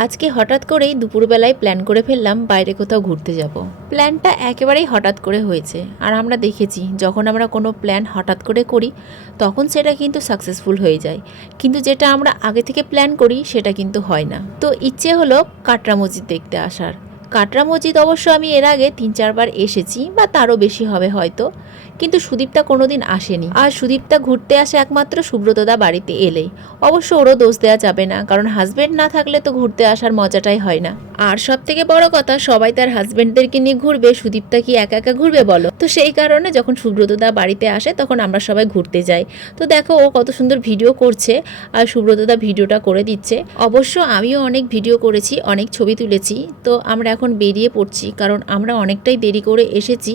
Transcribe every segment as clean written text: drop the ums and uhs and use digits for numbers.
আজকে হঠাৎ করেই দুপুরবেলায় প্ল্যান করে ফেললাম বাইরে কোথাও ঘুরতে যাব। প্ল্যানটা একেবারেই হঠাৎ করে হয়েছে, আর আমরা দেখেছি যখন আমরা কোনো প্ল্যান হঠাৎ করে করি তখন সেটা কিন্তু সাকসেসফুল হয়ে যায়, কিন্তু যেটা আমরা আগে থেকে প্ল্যান করি সেটা কিন্তু হয় না। তো ইচ্ছে হলো কাটরা মসজিদ দেখতে আসার। কাটরা মসজিদ অবশ্য আমি এর আগে 3-4 বার এসেছি, বা তারও বেশি হবে হয়তো, কিন্তু সুদীপ্তা কোনোদিন আসেনি। আর সুদীপ্তা ঘুরতে আসে একমাত্র সুব্রতদা বাড়িতে এলেই। অবশ্য ওরও দোষ দেওয়া যাবে না, কারণ হাজব্যান্ড না থাকলে তো ঘুরতে আসার মজাটাই হয় না। আর সব থেকে বড় কথা, সবাই তার হাজব্যান্ডদেরকে নিয়ে ঘুরবে, সুদীপ্তা কি একা একা ঘুরবে বলো? তো সেই কারণে যখন সুব্রতদা বাড়িতে আসে তখন আমরা সবাই ঘুরতে যাই। তো দেখো ও কত সুন্দর ভিডিও করছে, আর সুব্রতদা ভিডিওটা করে দিচ্ছে। অবশ্য আমিও অনেক ভিডিও করেছি, অনেক ছবি তুলেছি। তো আমরা এখন বেরিয়ে পড়ছি, কারণ আমরা অনেকটাই দেরি করে এসেছি,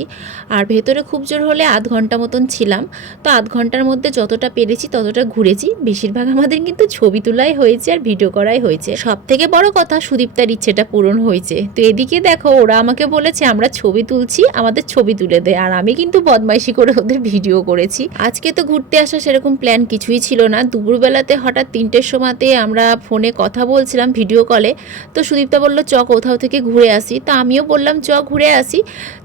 আর ভেতরে খুব জোর হলে আধ ঘন্টা মতন ছিলাম। তো আধ ঘন্টার মধ্যে যতটা পেরেছি ততটা ঘুরেছি। বেশিরভাগ আমাদের কিন্তু ছবি তোলাই হয়েছে আর ভিডিও করাই হয়েছে। সব থেকে বড় কথা, সুদীপ্তার ইচ্ছেটা পূরণ হয়েছে। তো এদিকে দেখো ওরা আমাকে বলেছে আমরা ছবি তুলছি, আমাদের ছবি তুলে দেয়, আর আমি কিন্তু বদমাইশি করে ওদের ভিডিও করেছি। আজকে তো ঘুরতে আসা সেরকম প্ল্যান কিছুই ছিল না। দুপুরবেলাতে হঠাৎ 3টের সময়তে আমরা ফোনে কথা বলছিলাম ভিডিও কলে। তো সুদীপ্তা বললো চ কোথাও থেকে ঘুরে আসি, তো আমিও বললাম চ ঘুরে আসি।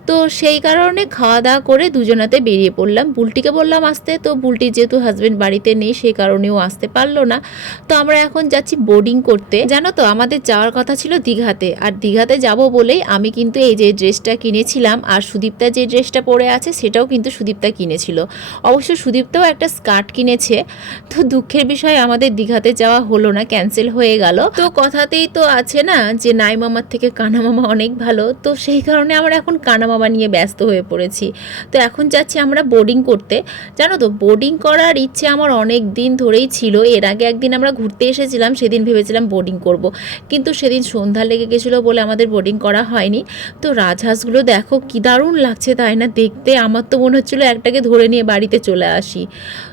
তো সেই কারণে খাওয়া দাওয়া করে দুজনাতে বেরিয়ে পড়লাম। বুলটিকে বললাম আসতে, তো বুলটি যেহেতু হাজব্যান্ড বাড়িতে নেই সেই কারণেও আসতে পারলো না। তো আমরা এখন যাচ্ছি বোর্ডিং করতে। জানো তো আমাদের যাওয়ার কথা ছিল দীঘাতে, আর দীঘাতে যাব বলেই আমি কিন্তু এই যে ড্রেসটা কিনেছিলাম, আর সুদীপ্তা যে ড্রেসটা পরে আছে সেটাও কিন্তু সুদীপ্তা কিনেছিল। অবশ্য সুদীপ্তাও একটা স্কার্ট কিনেছে। তো দুঃখের বিষয় আমাদের দীঘাতে যাওয়া হলো না, ক্যান্সেল হয়ে গেল। তো কথাতেই তো আছে না যে নাই মামার থেকে কানা মামা অনেক ভালো। তো সেই কারণে আমরা এখন কানা মামা নিয়ে ব্যস্ত হয়ে পড়েছি। তো এখন যাচ্ছি আমরা বোর্ডিং করতে। জানো তো বোর্ডিং করার ইচ্ছে আমার অনেক দিন ধরেই ছিল। এর আগে একদিন আমরা ঘুরতে এসেছিলাম, সেদিন ভেবেছিলাম বোর্ডিং করব, কিন্তু সেদিন সন্ধ্যা লেগে গেছিলো বলে আমাদের বোর্ডিং করা হয়নি। তো রাজহাঁসগুলো দেখো কি দারুণ লাগছে তাই না দেখতে। আমার তো মনে হচ্ছিলো একটাকে ধরে নিয়ে বাড়িতে চলে আসি।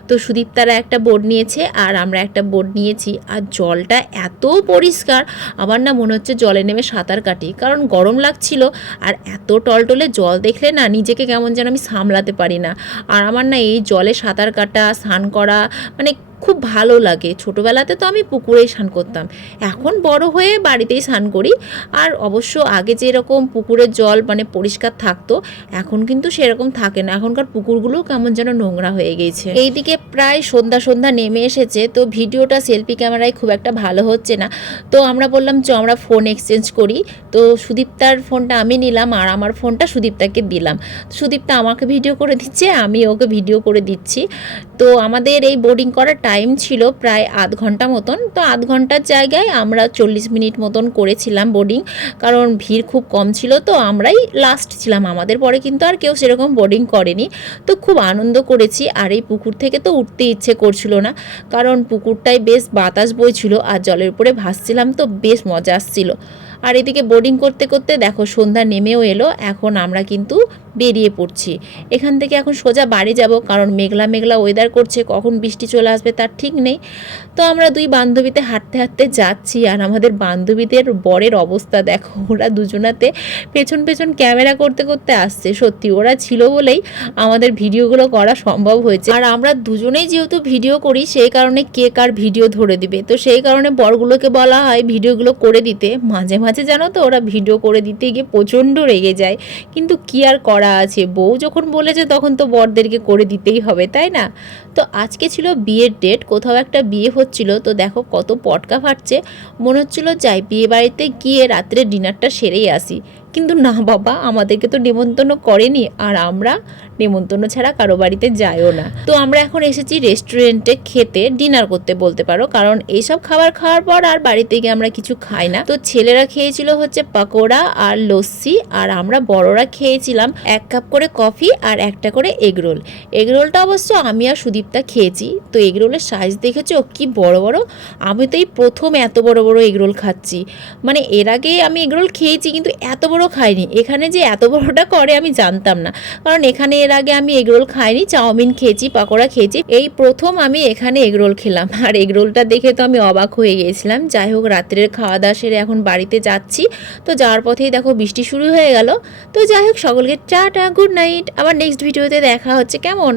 তো সুদীপ্তারা একটা বোর্ড নিয়েছে আর আমরা একটা বোর্ড নিয়েছি, আর জলটা এত পরিষ্কার আমার না মনে হচ্ছে জলে নেমে সাঁতার কাটি, কারণ গরম লাগছিল। আর এত টলটলে জল দেখলে না নিজেকে কেমন যেন আমি সামলাতে পারি না। আর আমার না এই জলে সাঁতার কাটা, স্নান করা মানে খুব ভালো লাগে। ছোটোবেলাতে তো আমি পুকুরেই স্নান করতাম, এখন বড় হয়ে বাড়িতেই স্নান করি। আর অবশ্য আগে যেরকম পুকুরের জল মানে পরিষ্কার থাকতো, এখন কিন্তু সেরকম থাকে না। এখনকার পুকুরগুলোও কেমন যেন নোংরা হয়ে গেছে। এইদিকে প্রায় সন্ধ্যা সন্ধ্যা নেমে এসেছে, তো ভিডিওটা সেলফি ক্যামেরায় খুব একটা ভালো হচ্ছে না। তো আমরা বললাম চ আমরা ফোন এক্সচেঞ্জ করি। তো সুদীপ্তার ফোনটা আমি নিলাম আর আমার ফোনটা সুদীপ্তাকে দিলাম। সুদীপ্তা আমাকে ভিডিও করে দিচ্ছে, আমি ওকে ভিডিও করে দিচ্ছি। তো আমাদের এই বোর্ডিং করার টাইম ছিল প্রায় আধ ঘন্টা মতন। তো আধ ঘন্টার জায়গায় আমরা 40 মিনিট মতন করেছিলাম বোর্ডিং, কারণ ভিড় খুব কম ছিল। তো আমরাই লাস্ট ছিলাম, আমাদের পরে কিন্তু আর কেউ সেরকম বোর্ডিং করেনি। তো খুব আনন্দ করেছি। আর এই পুকুর থেকে তো উঠতে ইচ্ছে করছিল না, কারণ পুকুরটায় বেশ বাতাস বইছিল আর জলের উপরে ভাসছিলাম, তো বেশ মজা আসছিল। আর এদিকে বোর্ডিং করতে করতে দেখো সন্ধ্যা নেমেও এলো। এখন আমরা কিন্তু বেরিয়ে পড়ছি এখান থেকে। এখন সোজা বাড়ি যাব, কারণ মেঘলা মেঘলা ওয়েদার করছে, কখন বৃষ্টি চলে আসবে তার ঠিক নেই। তো আমরা দুই বান্ধবীতে হাঁটতে হাঁটতে যাচ্ছি, আর আমাদের বান্ধবীদের বরের অবস্থা দেখো, ওরা দুজনাতে পেছন পেছন ক্যামেরা করতে করতে আসছে। সত্যি ওরা ছিল বলেই আমাদের ভিডিওগুলো করা সম্ভব হয়েছে। আর আমরা দুজনেই যেহেতু ভিডিও করি সেই কারণে কে কার ভিডিও ধরে দিবে, তো সেই কারণে বরগুলোকে বলা হয় ভিডিওগুলো করে দিতে। মাঝে মাঝে জানো তো ওরা ভিডিও করে দিতে গিয়ে প্রচণ্ড রেগে যায়, কিন্তু কি আর করা আছে, বউ যখন বলেছে তখন তো বরদেরকে করে দিতেই হবে, তাই না? তো আজকে ছিল বিয়ের ডেট, কোথাও একটা বিয়ে হচ্ছিল। তো দেখো কত পটকা ফাটছে, মনে হচ্ছিল যাই বিয়ে বাড়িতে গিয়ে রাত্রে ডিনারটা সেরেই আসি। কিন্তু না বাবা, আমাদেরকে তো নেমন্তন্ন করেনি, আর আমরা নেমন্তন্ন ছাড়া কারো বাড়িতে যাইও না। তো আমরা এখন এসেছি রেস্টুরেন্টে খেতে, ডিনার করতে বলতে পারো, কারণ এইসব খাবার খাওয়ার পর আর বাড়িতে গিয়ে আমরা কিছু খাই না। তো ছেলেরা খেয়েছিল হচ্ছে পাকোড়া আর লস্যি, আর আমরা বড়রা খেয়েছিলাম 1 কাপ করে কফি আর একটা করে এগরোল। এগরোলটা অবশ্য আমি আর সুদীপ্তা খেয়েছি। তো এগরোলের সাইজ দেখেছো কি বড় বড়, আমি তো এই প্রথম এত বড় বড় এগরোল খাচ্ছি। মানে এর আগে আমি এগরোল খেয়েছি কিন্তু এত বড় খাইনি। এখানে যে এত বড়টা করে আমি জানতাম না, কারণ এখানে এর আগে আমি এগরোল খাইনি, চাউমিন খেয়েছি, পাকোড়া খেয়েছি, এই প্রথম আমি এখানে এগরোল খেলাম। আর এগরোলটা দেখে তো আমি অবাক হয়ে গিয়েছিলাম। যাই হোক, রাত্রের খাওয়া দাওয়া সেরে এখন বাড়িতে যাচ্ছি। তো যাওয়ার পথেই দেখো বৃষ্টি শুরু হয়ে গেল। তো যাই হোক, সকলকে টাটা, গুড নাইট। আবার নেক্সট ভিডিওতে দেখা হচ্ছে, কেমন?